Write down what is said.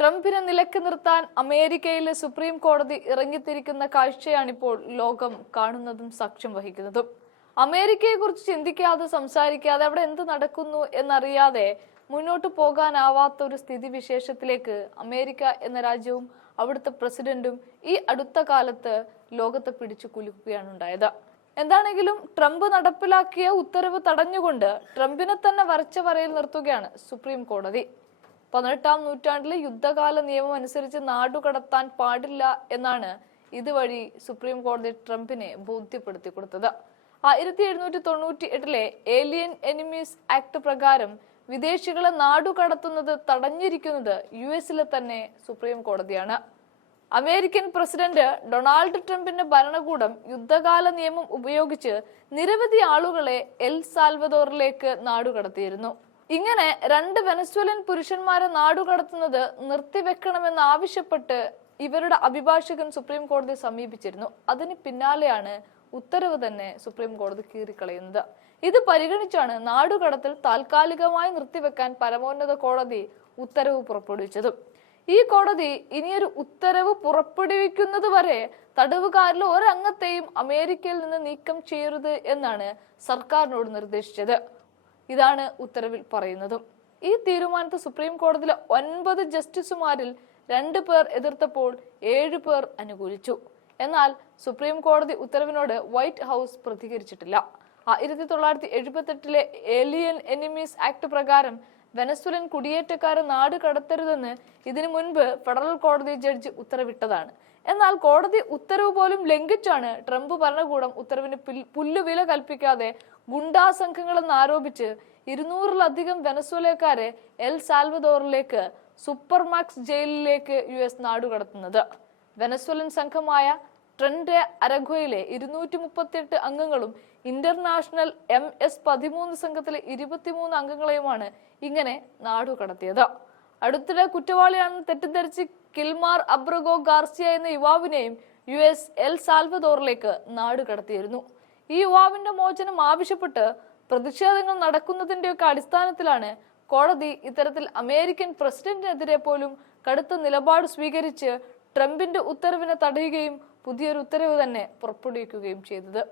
ട്രംപിനെ നിലക്ക് നിർത്താൻ അമേരിക്കയിലെ സുപ്രീം കോടതി ഇറങ്ങിത്തിരിക്കുന്ന കാഴ്ചയാണിപ്പോൾ ലോകം കാണുന്നതും സാക്ഷ്യം വഹിക്കുന്നതും. അമേരിക്കയെക്കുറിച്ച് ചിന്തിക്കാതെ സംസാരിക്കാതെ അവിടെ എന്ത് നടക്കുന്നു എന്നറിയാതെ മുന്നോട്ട് പോകാനാവാത്ത ഒരു സ്ഥിതിവിശേഷത്തിലേക്ക് അമേരിക്ക എന്ന രാജ്യവും അവിടുത്തെ പ്രസിഡന്റും ഈ അടുത്ത കാലത്ത് ലോകത്തെ പിടിച്ചു കുലുക്കുകയാണ് ഉണ്ടായത്. എന്താണെങ്കിലും ട്രംപ് നടപ്പിലാക്കിയ ഉത്തരവ് തടഞ്ഞുകൊണ്ട് ട്രംപിനെ തന്നെ വരച്ച വരയിൽ നിർത്തുകയാണ് സുപ്രീം കോടതി. 18-ാം നൂറ്റാണ്ടിലെ യുദ്ധകാല നിയമം അനുസരിച്ച് നാടുകടത്താൻ പാടില്ല എന്നാണ് ഇതുവഴി സുപ്രീം കോടതി ട്രംപിനെ ബോധ്യപ്പെടുത്തി കൊടുത്തത്. 1798 ഏലിയൻ എനിമീസ് ആക്ട് പ്രകാരം വിദേശികളെ നാടുകടത്തുന്നത് തടഞ്ഞിരിക്കുന്നത് US തന്നെ സുപ്രീം കോടതിയാണ്. അമേരിക്കൻ പ്രസിഡന്റ് ഡൊണാൾഡ് ട്രംപിന്റെ ഭരണകൂടം യുദ്ധകാല നിയമം ഉപയോഗിച്ച് നിരവധി ആളുകളെ എൽ സാൽവദോറിലേക്ക് നാടുകടത്തിയിരുന്നു. ഇങ്ങനെ 2 വെനസ്വേലൻ പുരുഷന്മാരെ നാടുകടത്തുന്നത് നിർത്തിവെക്കണമെന്ന് ആവശ്യപ്പെട്ട് ഇവരുടെ അഭിഭാഷകൻ സുപ്രീം കോടതിയെ സമീപിച്ചിരുന്നു. അതിന് പിന്നാലെയാണ് ഉത്തരവ് തന്നെ സുപ്രീം കോടതി കീറിക്കളയുന്നത്. ഇത് പരിഗണിച്ചാണ് നാടുകടത്തൽ താൽക്കാലികമായി നിർത്തിവെക്കാൻ പരമോന്നത കോടതി ഉത്തരവ് പുറപ്പെടുവിച്ചതും. ഈ കോടതി ഇനിയൊരു ഉത്തരവ് പുറപ്പെടുവിക്കുന്നത് വരെ തടവുകാരിലെ ഒരംഗത്തെയും അമേരിക്കയിൽ നിന്ന് നീക്കം ചെയ്യരുത് എന്നാണ് സർക്കാരിനോട് നിർദ്ദേശിച്ചത്. ഇതാണ് ഉത്തരവിൽ പറയുന്നതും. ഈ തീരുമാനത്തെ സുപ്രീം കോടതിയിലെ 9 ജസ്റ്റിസുമാരിൽ 2 പേർ എതിർത്തപ്പോൾ 7 പേർ അനുകൂലിച്ചു. എന്നാൽ സുപ്രീം കോടതി ഉത്തരവിനോട് വൈറ്റ് ഹൗസ് പ്രതികരിച്ചിട്ടില്ല. 1978 ഏലിയൻ എനിമീസ് ആക്ട് പ്രകാരം വെനസ്വേലൻ കുടിയേറ്റക്കാരെ നാട് കടത്തരുതെന്ന് ഇതിനു മുൻപ് ഫെഡറൽ കോടതി ജഡ്ജി ഉത്തരവിട്ടതാണ്. എന്നാൽ കോടതി ഉത്തരവ് പോലും ലംഘിച്ചാണ് ട്രംപ് ഭരണകൂടം ഉത്തരവിന് പുല്ലുവില കൽപ്പിക്കാതെ ഗുണ്ടാ സംഘങ്ങളെന്ന് ആരോപിച്ച് 200-ലധികം വെനസ്വേലക്കാരെ എൽ സാൽവദോറിലേക്ക് സൂപ്പർമാക്സ് ജയിലിലേക്ക് US നാടുകടത്തുന്നത്. വെനസ്വേലൻ സംഘമായ ട്രെൻഡെ അരഗോയിലെ 238 അംഗങ്ങളും ഇന്റർനാഷണൽ MS-13 സംഘത്തിലെ 23 അംഗങ്ങളെയുമാണ് ഇങ്ങനെ നാടുകടത്തിയത്. അടുത്തിടെ കുറ്റവാളിയാണെന്ന് തെറ്റിദ്ധരിച്ച് കിൽമാർ അബ്രഗോ ഗാർസിയ എന്ന യുവാവിനെയും US എൽ സാൽവദോറിലേക്ക് നാടുകടത്തിയിരുന്നു. ഈ യുവാവിന്റെ മോചനം ആവശ്യപ്പെട്ട് പ്രതിഷേധങ്ങൾ നടക്കുന്നതിന്റെയൊക്കെ അടിസ്ഥാനത്തിലാണ് കോടതി ഇത്തരത്തിൽ അമേരിക്കൻ പ്രസിഡന്റിനെതിരെ പോലും കടുത്ത നിലപാട് സ്വീകരിച്ച് ട്രംപിന്റെ ഉത്തരവിനെ തടയുകയും പുതിയൊരു ഉത്തരവ് തന്നെ പുറപ്പെടുവിക്കുകയും ചെയ്തത്.